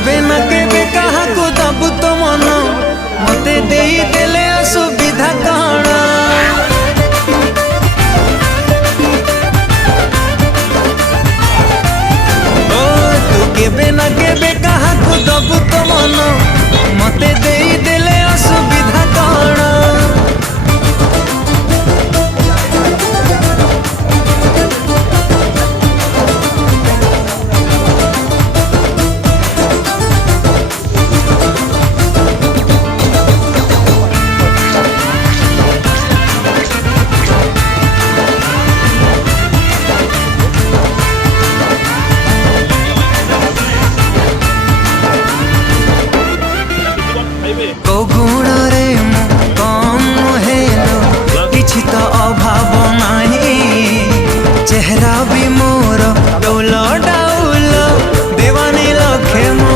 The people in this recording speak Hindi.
केबे ना केबे कहा को दबु तो मन मते देई देले असुविधा कण ओ तू केबे ना केबे कहा को दबु तो मन मते देई देले असुविधा कण को गुण रे मु कम हेलो किछि तो अभाव नाही चेहरा भी मोर डौल डाउल देवानी लखे मु